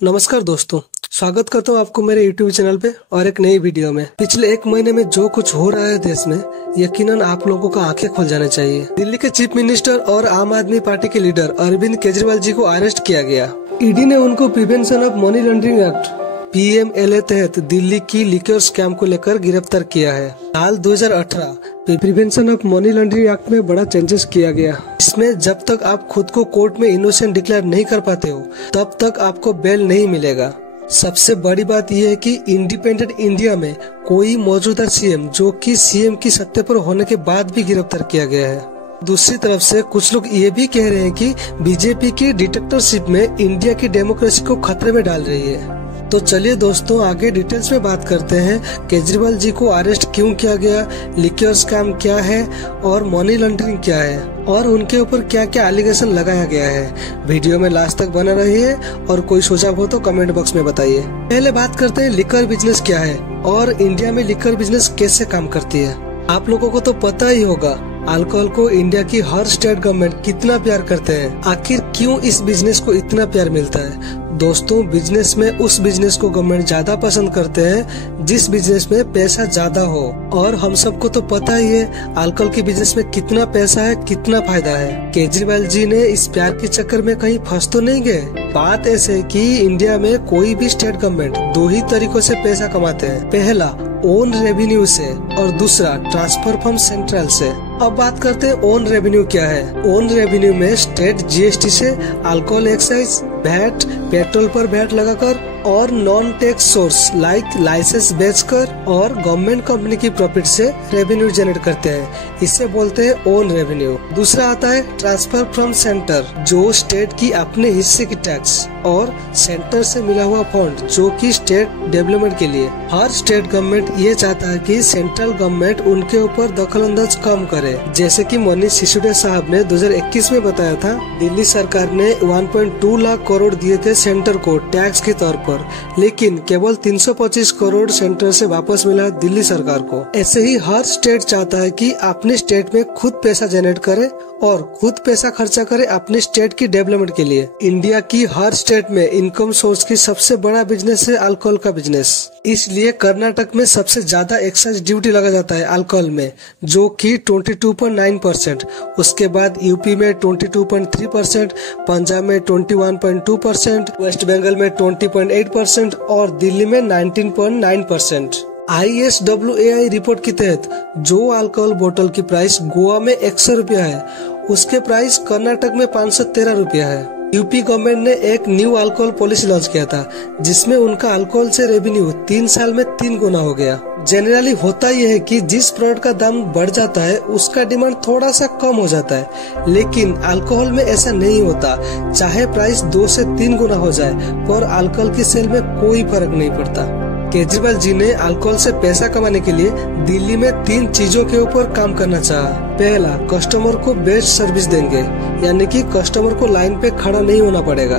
नमस्कार दोस्तों, स्वागत करता हूँ आपको मेरे YouTube चैनल पे और एक नई वीडियो में। पिछले एक महीने में जो कुछ हो रहा है देश में, यकीनन आप लोगों का आंखें खुल जाने चाहिए। दिल्ली के चीफ मिनिस्टर और आम आदमी पार्टी के लीडर अरविंद केजरीवाल जी को अरेस्ट किया गया। ईडी ने उनको prevention of money laundering act PMLA तहत दिल्ली की लिकर स्कैम को लेकर गिरफ्तार किया है। साल 2018 prevention of money laundering act में बड़ा चेंजेस किया गया। इसमें जब तक आप खुद को कोर्ट में इनोसेंट डिक्लेयर नहीं कर पाते हो, तब तक आपको बेल नहीं मिलेगा। सबसे बड़ी बात यह है कि इंडिपेंडेंट इंडिया में कोई मौजूदा सीएम जो कि सीएम की सत्ता पर होने के बाद भी गिरफ्तार किया गया है। दूसरी तरफ से कुछ लोग ये भी कह रहे हैं कि बीजेपी की डिक्टेटरशिप में इंडिया की डेमोक्रेसी को खतरे में डाल रही है। तो चलिए दोस्तों, आगे डिटेल्स में बात करते हैं। केजरीवाल जी को अरेस्ट क्यों किया गया, लिकर स्कैम क्या है और मनी लॉन्ड्रिंग क्या है और उनके ऊपर क्या क्या एलिगेशन लगाया गया है। वीडियो में लास्ट तक बना रहिए और कोई सुझाव हो तो कमेंट बॉक्स में बताइए। पहले बात करते हैं लिकर बिजनेस क्या है और इंडिया में लिकर बिजनेस कैसे काम करती है। आप लोगों को तो पता ही होगा, अल्कोहल को इंडिया की हर स्टेट गवर्नमेंट कितना प्यार करते हैं। आखिर क्यों इस बिजनेस को इतना प्यार मिलता है? दोस्तों, बिजनेस में उस बिजनेस को गवर्नमेंट ज्यादा पसंद करते हैं जिस बिजनेस में पैसा ज्यादा हो। और हम सबको तो पता ही है अल्कोहल के बिजनेस में कितना पैसा है, कितना फायदा है। केजरीवाल जी ने इस प्यार के चक्कर में कहीं फंस तो नहीं गए। बात ऐसे है कि इंडिया में कोई भी स्टेट गवर्नमेंट दो ही तरीकों से पैसा कमाते हैं। पहला ओन रेवेन्यू से और दूसरा ट्रांसफर फ्रॉम सेंट्रल से। अब बात करते हैं ओन रेवेन्यू क्या है। ओन रेवेन्यू में स्टेट GST से अल्कोहल एक्साइज, वैट, पेट्रोल पर वैट लगाकर और non tax source like licence बेचकर और गवर्नमेंट कंपनी की प्रॉफिट से रेवेन्यू जनरेट करते हैं। इसे बोलते हैं ओन रेवेन्यू। दूसरा आता है ट्रांसफर फ्रॉम सेंटर, जो स्टेट की अपने हिस्से की टैक्स और सेंटर से मिला हुआ फंड जो कि स्टेट डेवलपमेंट के लिए। हर स्टेट गवर्नमेंट ये चाहता है कि सेंट्रल गवर्नमेंट उनके ऊपर दखलंदाज कम करे। जैसे कि मनीष सिसोदिया साहब ने 2021 में बताया था, दिल्ली सरकार ने 1.2 लाख करोड़ दिए थे सेंटर को टैक्स के तौर पर, लेकिन केवल 325 करोड़ सेंटर से वापस मिला दिल्ली सरकार को। ऐसे ही हर स्टेट चाहता है कि अपने स्टेट में खुद पैसा जनरेट करे और खुद पैसा खर्चा करे अपने स्टेट की डेवलपमेंट के लिए। इंडिया की हर स्टेट में इनकम सोर्स की सबसे बड़ा बिजनेस है अल्कोहल का बिजनेस। इसलिए कर्नाटक में सबसे ज्यादा एक्साइज ड्यूटी लगा जाता है अल्कोहल में, जो कि 22.9%। उसके बाद यूपी में 22.3%, पंजाब में 21.2%, वेस्ट बंगाल में 20.8% और दिल्ली में 19.9%। ISWAI रिपोर्ट के तहत जो अल्कोहल बोतल की प्राइस गोवा में 100 रुपया है, उसके प्राइस कर्नाटक में 513 रुपया है। यूपी गवर्नमेंट ने एक न्यू अल्कोहल पॉलिसी लॉन्च किया था, जिसमें उनका अल्कोहल से रेवेन्यू 3 साल में 3 गुना हो गया। जनरली होता यह है कि जिस प्रोडक्ट का दाम बढ़ जाता है उसका डिमांड थोड़ा सा कम हो जाता है, लेकिन अल्कोहल में ऐसा नहीं होता। चाहे प्राइस 2 से 3 गुना हो जाए, पर अल्कोहल की सेल में कोई फर्क नहीं पड़ता। केजरीवाल जी ने अल्कोहल से पैसा कमाने के लिए दिल्ली में 3 चीजों के ऊपर काम करना चाहा। पहला, कस्टमर को बेस्ट सर्विस देंगे, यानी कि कस्टमर को लाइन पे खड़ा नहीं होना पड़ेगा।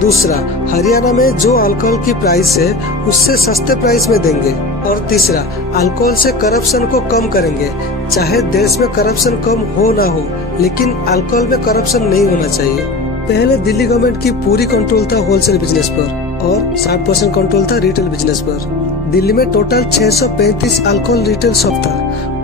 दूसरा, हरियाणा में जो अल्कोहल की प्राइस है उससे सस्ते प्राइस में देंगे। और तीसरा, अल्कोहल से करप्शन को कम करेंगे। चाहे देश में करप्शन कम हो ना हो, लेकिन अल्कोहल में करप्शन नहीं होना चाहिए। पहले दिल्ली गवर्नमेंट की पूरी कंट्रोल था होलसेल बिजनेस पर और 60% कंट्रोल था रिटेल बिजनेस पर। दिल्ली में टोटल 635 अल्कोहल रिटेल शॉप था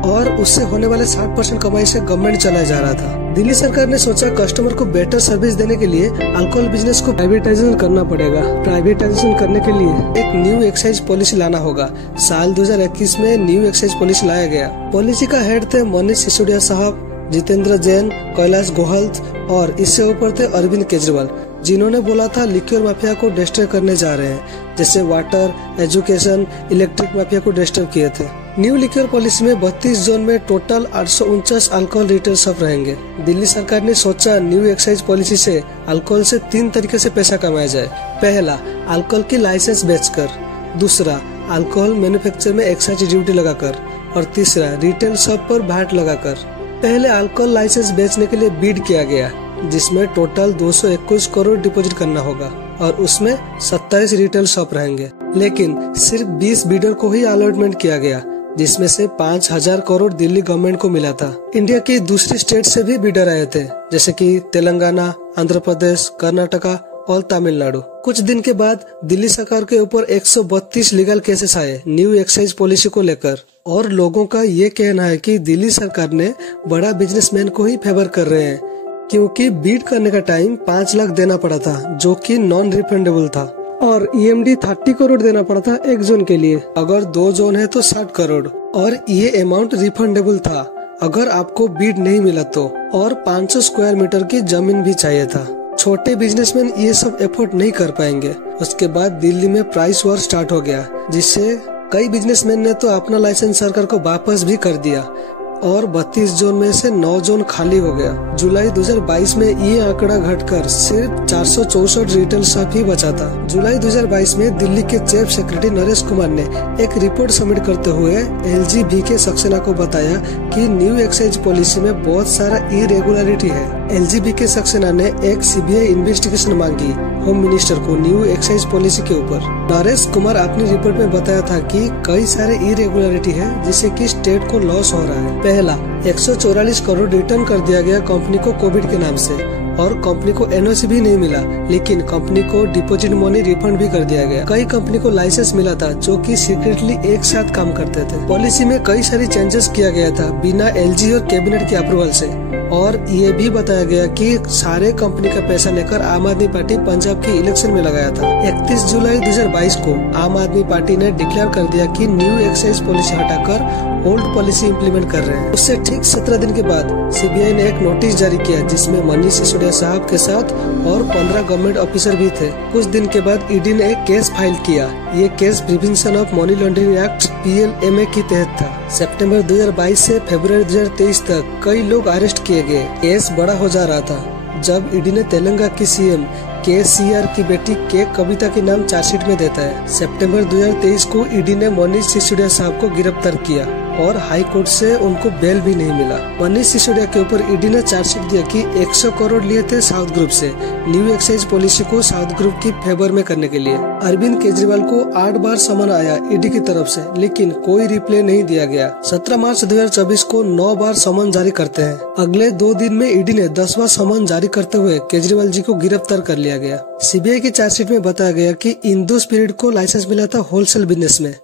और उससे होने वाले 60% कमाई से गवर्नमेंट चलाया जा रहा था। दिल्ली सरकार ने सोचा कस्टमर को बेटर सर्विस देने के लिए अल्कोहल बिजनेस को प्राइवेटाइजेशन करना पड़ेगा। प्राइवेटाइजेशन करने के लिए एक न्यू एक्साइज पॉलिसी लाना होगा। साल 2021 में न्यू एक्साइज पॉलिसी लाया गया। पॉलिसी का हेड थे मनीष सिसोदिया साहब, जितेंद्र जैन, कैलाश गोहल्त और इससे ऊपर थे अरविंद केजरीवाल, जिन्होंने बोला था लिक्योर माफिया को डिस्ट्रॉय करने जा रहे हैं, जैसे वाटर, एजुकेशन, इलेक्ट्रिक माफिया को डिस्ट्रॉय किए थे। न्यू लिक्योर पॉलिसी में 32 जोन में टोटल 849 अल्कोहल रिटेल शॉप रहेंगे। दिल्ली सरकार ने सोचा न्यू एक्साइज पॉलिसी से अल्कोहल से 3 तरीके से पैसा कमाया जाए। पहला, अल्कोहल की लाइसेंस बेचकर। दूसरा, अल्कोहल मैन्युफैक्चर में एक्साइज ड्यूटी लगाकर। और तीसरा, रिटेल शॉप पर वैट लगाकर। पहले अल्कोहल लाइसेंस बेचने के लिए बीड किया गया, जिसमें टोटल 221 करोड़ डिपॉजिट करना होगा और उसमें 27 रिटेल शॉप रहेंगे। लेकिन सिर्फ 20 बीडर को ही अलॉटमेंट किया गया, जिसमें से 5000 करोड़ दिल्ली गवर्नमेंट को मिला था। इंडिया की दूसरी स्टेट से भी बीडर आए थे, जैसे कि तेलंगाना, आंध्र प्रदेश, कर्नाटका और तमिलनाडु। कुछ दिन के बाद दिल्ली सरकार के ऊपर 132 लीगल केसेस आए न्यू एक्साइज पॉलिसी को लेकर, और लोगों का ये कहना है कि दिल्ली सरकार ने बड़ा बिजनेसमैन को ही फेवर कर रहे हैं, क्योंकि बीट करने का टाइम 5 लाख देना पड़ा था जो कि नॉन रिफंडेबल था, और EMD 30 करोड़ देना पड़ा था एक जोन के लिए। अगर 2 जोन है तो 60 करोड़, और ये अमाउंट रिफंडेबल था अगर आपको बीड नहीं मिला तो, और 500 स्क्वायर मीटर की जमीन भी चाहिए था। छोटे बिजनेसमैन ये सब एफोर्ड नहीं कर पाएंगे। उसके बाद दिल्ली में प्राइस वॉर स्टार्ट हो गया, जिससे कई बिजनेसमैन ने तो अपना लाइसेंस सरकार को वापस भी कर दिया, और 32 जोन में से 9 जोन खाली हो गया। जुलाई 2022 में ये आंकड़ा घटकर सिर्फ 464 रिटेल शॉप ही बचा था। जुलाई 2022 में दिल्ली के चीफ सेक्रेटरी नरेश कुमार ने एक रिपोर्ट सबमिट करते हुए LGBK सक्सेना को बताया कि न्यू एक्साइज पॉलिसी में बहुत सारा इरेगुलरिटी है। LGBK सक्सेना ने एक CBI इन्वेस्टिगेशन मांगी होम मिनिस्टर को न्यू एक्साइज पॉलिसी के ऊपर। नरेश कुमार अपनी रिपोर्ट में बताया था कि कई सारे इरेगुलरिटी है जिससे कि स्टेट को लॉस हो रहा है। पहला, 144 करोड़ रिटर्न कर दिया गया कंपनी को कोविड के नाम से, और कंपनी को NOC भी नहीं मिला, लेकिन कंपनी को डिपॉजिट मनी रिफंड भी कर दिया गया। कई कंपनी को लाइसेंस मिला था जो कि सीक्रेटली एक साथ काम करते थे। पॉलिसी में कई सारी चेंजेस किया गया था बिना LG और कैबिनेट के अप्रूवल से, और ये भी बताया गया कि सारे कंपनी का पैसा लेकर आम आदमी पार्टी पंजाब के इलेक्शन में लगाया था। 31 जुलाई 2022 को आम आदमी पार्टी ने डिक्लेयर कर दिया कि न्यू एक्साइज पॉलिसी हटाकर ओल्ड पॉलिसी इम्प्लीमेंट कर रहे हैं। उससे ठीक 17 दिन के बाद CBI ने एक नोटिस जारी किया जिसमें मनीष सिसोदिया साहब के साथ और 15 गवर्नमेंट ऑफिसर भी थे। कुछ दिन के बाद ED ने एक केस फाइल किया। ये case prevention of money laundering act PLMA के तहत था। सितंबर 2022 से फरवरी 2023 तक कई लोग अरेस्ट किए गए। केस बड़ा हो जा रहा था जब ED ने तेलंगाना की CM KCR की बेटी के कविता के नाम चार्जशीट में देता है। सितंबर 2023 को ED ने मनीष सिसोदिया साहब को गिरफ्तार किया, और हाई कोर्ट से उनको बेल भी नहीं मिला। मनीष सिसोदिया के ऊपर ED ने चार्जशीट दिया कि 100 करोड़ लिए थे साउथ ग्रुप से न्यू एक्साइज पॉलिसी को साउथ ग्रुप की फेवर में करने के लिए। अरविंद केजरीवाल को 8 बार समन आया ED की तरफ से, लेकिन कोई रिप्लाई नहीं दिया गया। 17 मार्च 2024 को 9 बार समन जारी करते हैं। अगले 2 दिन में ED ने 10वां समन जारी करते हुए केजरीवाल जी को गिरफ्तार कर लिया गया। CBI की चार्जशीट में बताया गया कि इंदु स्पिरिट को लाइसेंस मिला था होलसेल बिजनेस में,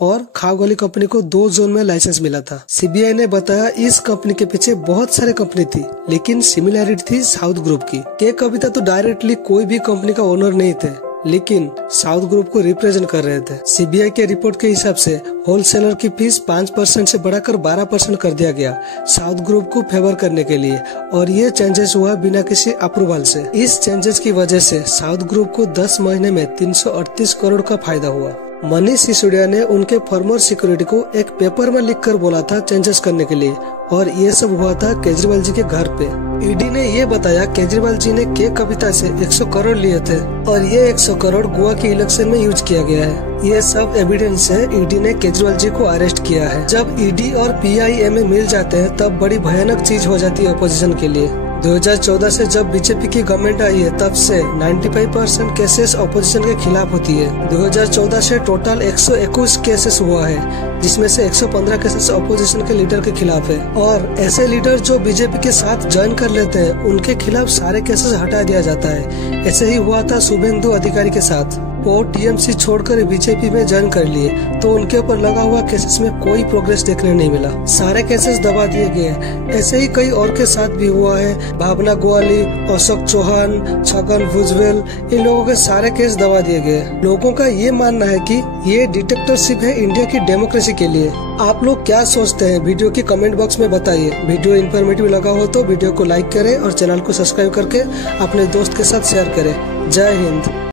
और खाव वाली कंपनी को 2 जोन में लाइसेंस मिला था। CBI ने बताया इस कंपनी के पीछे बहुत सारे कंपनी थी, लेकिन सिमिलैरिटी थी साउथ ग्रुप की। के कविता तो डायरेक्टली कोई भी कंपनी का ओनर नहीं थे, लेकिन साउथ ग्रुप को रिप्रेजेंट कर रहे थे। CBI के रिपोर्ट के हिसाब से होलसेलर की फीस 5% से बढ़ाकर 12% कर दिया गया साउथ ग्रुप को फेवर करने के लिए, और ये चेंजेस हुआ बिना किसी अप्रूवल से। इस चेंजेस की वजह से साउथ ग्रुप को 10 महीने में 338 करोड़ का फायदा हुआ। मनीष सिसोदिया ने उनके फॉर्मर सिक्योरिटी को एक पेपर में लिखकर बोला था चेंजेस करने के लिए, और ये सब हुआ था केजरीवाल जी के घर पे। ED ने ये बताया केजरीवाल जी ने के कविता से 100 करोड़ लिए थे, और ये 100 करोड़ गोवा के इलेक्शन में यूज किया गया है। ये सब एविडेंस से ED ने केजरीवाल जी को अरेस्ट किया है। जब ED और PIMA मिल जाते हैं तब बड़ी भयानक चीज हो जाती है अपोजिशन के लिए। 2014 से जब बीजेपी की गवर्नमेंट आई है तब से 95% केसेस अपोजिशन के खिलाफ होती है। 2014 से टोटल 121 केसेस हुआ है, जिसमें से 115 केसेस अपोजिशन के लीडर के खिलाफ है, और ऐसे लीडर जो बीजेपी के साथ ज्वाइन कर लेते हैं उनके खिलाफ सारे केसेस हटा दिया जाता है। ऐसे ही हुआ था शुभेंदु अधिकारी के साथ। वो TMC छोड़कर बीजेपी में ज्वाइन कर लिए, तो उनके ऊपर लगा हुआ केसेस में कोई प्रोग्रेस देखने नहीं मिला, सारे केसेस दबा दिए गए। ऐसे ही कई और के साथ भी हुआ है। भावना गोवाली, अशोक चौहान, छगन भुजबल, इन लोगों के सारे केस दबा दिए गए। लोगों का ये मानना है कि ये डिक्टेटरशिप है इंडिया की डेमोक्रेसी के लिए। आप लोग क्या सोचते हैं वीडियो की कमेंट बॉक्स में बताइए। वीडियो इन्फॉर्मेटिव लगा हो तो वीडियो को लाइक करें और चैनल को सब्सक्राइब करके अपने दोस्त के साथ शेयर करें। जय हिंद।